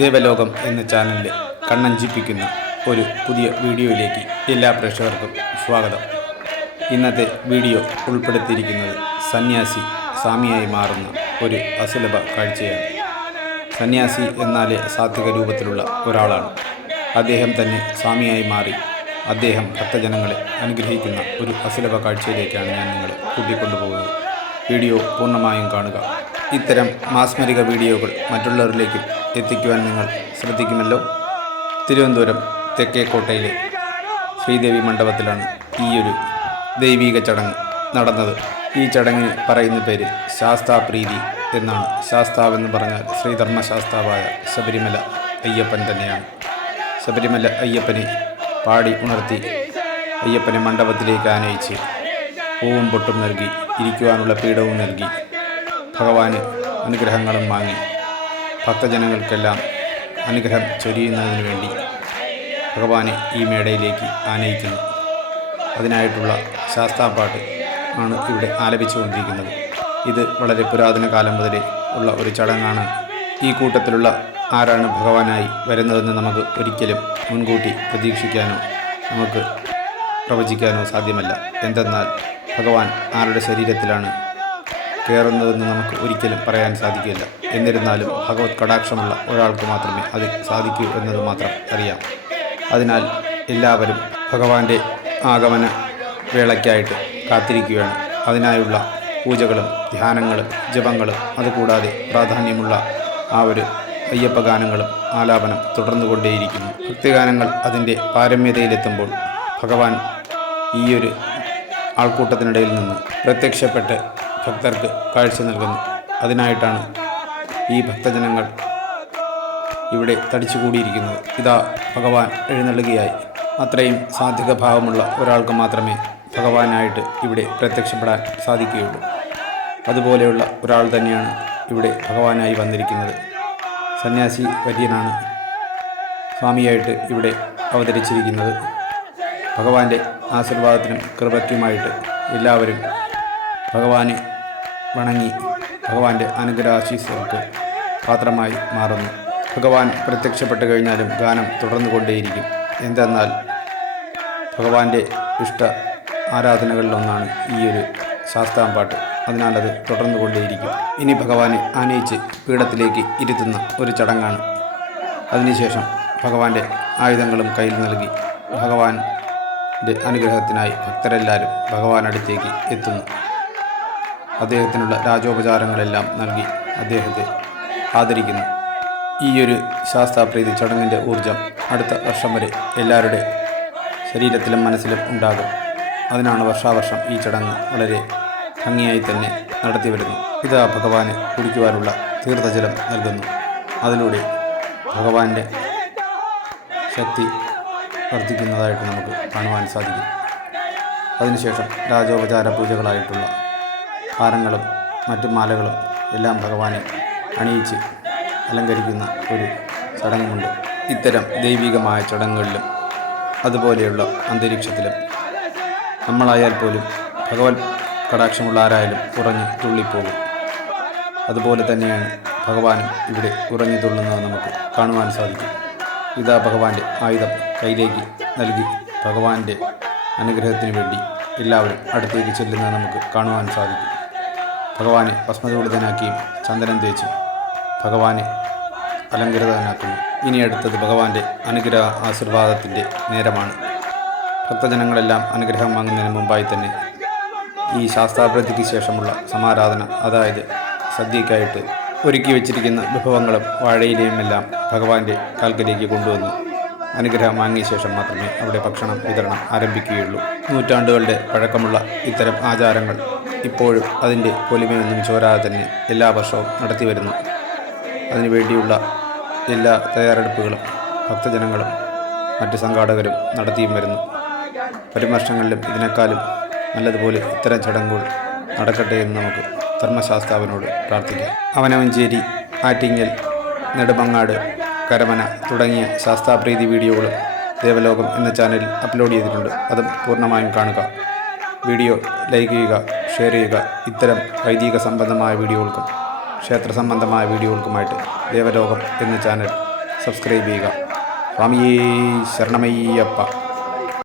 ദേവലോകം എന്ന ചാനലിലെ കണ്ണഞ്ചിപ്പിക്കുന്ന ഒരു പുതിയ വീഡിയോയിലേക്ക് എല്ലാ പ്രേക്ഷകർക്കും സ്വാഗതം. ഇന്നത്തെ വീഡിയോ ഉൾപ്പെടുത്തിയിരിക്കുന്നത് സന്യാസി സ്വാമിയായി മാറുന്ന ഒരു അസുലഭ കാഴ്ചയാണ്. സന്യാസി എന്നാലേ സാത്വിക രൂപത്തിലുള്ള ഒരാളാണ്. അദ്ദേഹം തന്നെ സ്വാമിയായി മാറി അദ്ദേഹം ഭക്തജനങ്ങളെ അനുഗ്രഹിക്കുന്ന ഒരു അസുലഭ കാഴ്ചയിലേക്കാണ് ഞാൻ നിങ്ങളെ കൂട്ടിക്കൊണ്ടുപോകുന്നത്. വീഡിയോ പൂർണമായും കാണുക. ഇത്തരം മാസ്മരിക വീഡിയോകൾ മറ്റുള്ളവരിലേക്ക് എത്തിക്കുവാൻ നിങ്ങൾ ശ്രദ്ധിക്കുമല്ലോ. തിരുവനന്തപുരം തെക്കേക്കോട്ടയിലെ ശ്രീദേവി മണ്ഡപത്തിലാണ് ഈയൊരു ദൈവീക ചടങ്ങ് നടന്നത്. ഈ ചടങ്ങിന് പറയുന്ന പേര് ശാസ്താപ്രീതി എന്നാണ്. ശാസ്താവെന്ന് പറഞ്ഞാൽ ശ്രീധർമ്മശാസ്താവായ ശബരിമല അയ്യപ്പൻ തന്നെയാണ്. ശബരിമല അയ്യപ്പനെ പാടി ഉണർത്തി അയ്യപ്പനെ മണ്ഡപത്തിലേക്ക് ആനയിച്ച് പൂവും പൊട്ടും നൽകി ഇരിക്കുവാനുള്ള പീഠവും നൽകി ഭഗവാന് അനുഗ്രഹങ്ങളും വാങ്ങി ഭക്തജനങ്ങൾക്കെല്ലാം അനുഗ്രഹം ചൊരിയുന്നതിന് വേണ്ടി ഭഗവാനെ ഈ മേടയിലേക്ക് ആനയിക്കുന്നു. അതിനായിട്ടുള്ള ശാസ്താപാട്ട് ആണ് ഇവിടെ ആലപിച്ചുകൊണ്ടിരിക്കുന്നത്. ഇത് വളരെ പുരാതന കാലം മുതലേ ഉള്ള ഒരു ചടങ്ങാണ്. ഈ കൂട്ടത്തിലുള്ള ആരാണ് ഭഗവാനായി വരുന്നതെന്ന് നമുക്ക് ഒരിക്കലും മുൻകൂട്ടി പ്രതീക്ഷിക്കാനോ നമുക്ക് പ്രവചിക്കാനോ സാധ്യമല്ല. എന്തെന്നാൽ ഭഗവാൻ ആരുടെ ശരീരത്തിലാണ് കയറുന്നതെന്ന് നമുക്ക് ഒരിക്കലും പറയാൻ സാധിക്കില്ല. എന്നിരുന്നാലും ഭഗവത് കടാക്ഷമുള്ള ഒരാൾക്ക് മാത്രമേ അത് സാധിക്കൂ എന്നത് മാത്രം അറിയാം. അതിനാൽ എല്ലാവരും ഭഗവാന്റെ ആഗമന വേളയ്ക്കായിട്ട് കാത്തിരിക്കുകയാണ്. അതിനായുള്ള പൂജകളും ധ്യാനങ്ങളും ജപങ്ങളും അതുകൂടാതെ പ്രാധാന്യമുള്ള ആ ഒരു അയ്യപ്പ ഗാനങ്ങളും ആലാപനം തുടർന്നുകൊണ്ടേയിരിക്കുന്നു. ഭക്തിഗാനങ്ങൾ അതിന്റെ പാരമ്യതയിലെത്തുമ്പോൾ ഭഗവാൻ ഈയൊരു ആൾക്കൂട്ടത്തിനിടയിൽ നിന്ന് പ്രത്യക്ഷപ്പെട്ട് ഭക്തർക്ക് കാഴ്ച നൽകുന്നു. അതിനായിട്ടാണ് ഈ ഭക്തജനങ്ങൾ ഇവിടെ തടിച്ചുകൂടിയിരിക്കുന്നത്. ഇതാ ഭഗവാൻ എഴുന്നള്ളുകയായി. അത്രയും സാധ്യത ഭാവമുള്ള ഒരാൾക്ക് മാത്രമേ ഭഗവാനായിട്ട് ഇവിടെ പ്രത്യക്ഷപ്പെടാൻ സാധിക്കുകയുള്ളൂ. അതുപോലെയുള്ള ഒരാൾ തന്നെയാണ് ഇവിടെ ഭഗവാനായി വന്നിരിക്കുന്നത്. സന്യാസി വര്യനാണ് സ്വാമിയായിട്ട് ഇവിടെ അവതരിച്ചിരിക്കുന്നത്. ഭഗവാന്റെ ആശീർവാദത്തിനും കൃപയ്ക്കുമായിട്ട് എല്ലാവരും ഭഗവാനെ വണങ്ങി ഭഗവാന്റെ അനുഗ്രഹാശീസുകൾക്ക് പാത്രമായി മാറുന്നു. ഭഗവാൻ പ്രത്യക്ഷപ്പെട്ട് കഴിഞ്ഞാലും ഗാനം തുടർന്നു തുടർന്നുകൊണ്ടേയിരിക്കും. എന്തെന്നാൽ ഭഗവാന്റെ ഇഷ്ട ആരാധനകളിലൊന്നാണ് ഈ ഒരു ശാസ്താംപാട്ട് അതിനാൽ അത് തുടർന്നുകൊണ്ടേയിരിക്കും. ഇനി ഭഗവാനെ ആനയിച്ച് പീഠത്തിലേക്ക് ഇരുത്തുന്ന ഒരു ചടങ്ങാണ്. അതിനുശേഷം ഭഗവാന്റെ ആയുധങ്ങളും കയ്യിൽ നൽകി ഭഗവാൻ അനുഗ്രഹത്തിനായി ഭക്തരെല്ലാവരും ഭഗവാനടുത്തേക്ക് എത്തുന്നു. അദ്ദേഹത്തിനുള്ള രാജോപചാരങ്ങളെല്ലാം നൽകി അദ്ദേഹത്തെ ആദരിക്കുന്നു. ഈയൊരു ശാസ്താപ്രീതി ചടങ്ങിന്റെ ഊർജം അടുത്ത വർഷം വരെ എല്ലാവരുടെ ശരീരത്തിലും മനസ്സിലും ഉണ്ടാകും. അതിനാണ് വർഷാവർഷം ഈ ചടങ്ങ് വളരെ ഭംഗിയായി തന്നെ നടത്തി വരുന്നു. ഇതാ ഭഗവാന് കുടിക്കുവാനുള്ള തീർത്ഥജലം നൽകുന്നു. അതിലൂടെ ഭഗവാന്റെ ശക്തി വർദ്ധിക്കുന്നതായിട്ട് നമുക്ക് കാണുവാൻ സാധിക്കും. അതിനുശേഷം രാജോപചാര പൂജകളായിട്ടുള്ള ഹാരങ്ങളും മറ്റു മാലകളും എല്ലാം ഭഗവാനെ അണിയിച്ച് അലങ്കരിക്കുന്ന ഒരു ചടങ്ങുമുണ്ട്. ഇത്തരം ദൈവികമായ ചടങ്ങുകളിലും അതുപോലെയുള്ള അന്തരീക്ഷത്തിലും നമ്മളായാൽ പോലും ഭഗവത് കടാക്ഷമുള്ള ആരായാലും ഉറഞ്ഞു തുള്ളിപ്പോകും. അതുപോലെ തന്നെയാണ് ഭഗവാനും ഇവിടെ ഉറഞ്ഞു തുള്ളുന്നത് നമുക്ക് കാണുവാൻ സാധിക്കും. ഇതാ ഭഗവാന്റെ ആയുധം കയ്യിലേക്ക് നൽകി ഭഗവാന്റെ അനുഗ്രഹത്തിന് വേണ്ടി എല്ലാവരും അടുത്തേക്ക് ചെല്ലുന്നത് നമുക്ക് കാണുവാൻ സാധിക്കും. ഭഗവാനെ ഭസ്മചൂടിതനാക്കിയും ചന്ദനം തേച്ചും. ഭഗവാനെ അലങ്കൃതനാക്കുന്നു. ഇനി അടുത്തത് ഭഗവാന്റെ അനുഗ്രഹ ആശീർവാദത്തിന്റെ നേരമാണ്. ഭക്തജനങ്ങളെല്ലാം അനുഗ്രഹം വാങ്ങുന്നതിന് മുമ്പായി തന്നെ ഈ ശാസ്ത്രാപ്രതിക്ക് ശേഷമുള്ള സമാരാധന അതായത് സദ്യയ്ക്കായിട്ട് ഒരുക്കി വെച്ചിരിക്കുന്ന വിഭവങ്ങളും വാഴയിലയും എല്ലാം ഭഗവാന്റെ കാൽക്കലേക്ക് കൊണ്ടുവന്ന്. അനുഗ്രഹം വാങ്ങിയ ശേഷം മാത്രമേ അവിടെ ഭക്ഷണം വിതരണം ആരംഭിക്കുകയുള്ളൂ. നൂറ്റാണ്ടുകളുടെ പഴക്കമുള്ള ഇത്തരം ആചാരങ്ങൾ ഇപ്പോഴും അതിന്റെ പൊലിമയൊന്നും ചോരാതെ തന്നെ എല്ലാ വർഷവും നടത്തി വരുന്നു. അതിനുവേണ്ടിയുള്ള എല്ലാ തയ്യാറെടുപ്പുകളും ഭക്തജനങ്ങളും മറ്റ് സംഘാടകരും നടത്തിയും വരുന്നു. പരിമർശങ്ങളിലും വർഷങ്ങളിലും ഇതിനേക്കാളും നല്ലതുപോലെ ഇത്തരം ചടങ്ങുകൾ നടക്കട്ടെ എന്ന് നമുക്ക് ധർമ്മശാസ്താവിനോട് പ്രാർത്ഥിക്കാം. അവനവഞ്ചേരി ആറ്റിങ്ങൽ നെടുമങ്ങാട് കരമന തുടങ്ങിയ ശാസ്താപ്രീതി വീഡിയോകളും ദേവലോകം എന്ന ചാനലിൽ അപ്ലോഡ് ചെയ്തിട്ടുണ്ട്. അതും പൂർണമായും കാണുക. വീഡിയോ ലൈക്ക് ചെയ്യുക ഷെയർ ചെയ്യുക. ഇത്തരം വൈദിക സംബന്ധമായ വീഡിയോകൾക്കും ക്ഷേത്ര സംബന്ധമായ വീഡിയോകൾക്കുമായിട്ട് ദേവലോകം എന്ന ചാനൽ സബ്സ്ക്രൈബ് ചെയ്യുക. സ്വാമിയേ ശരണമയ്യപ്പ.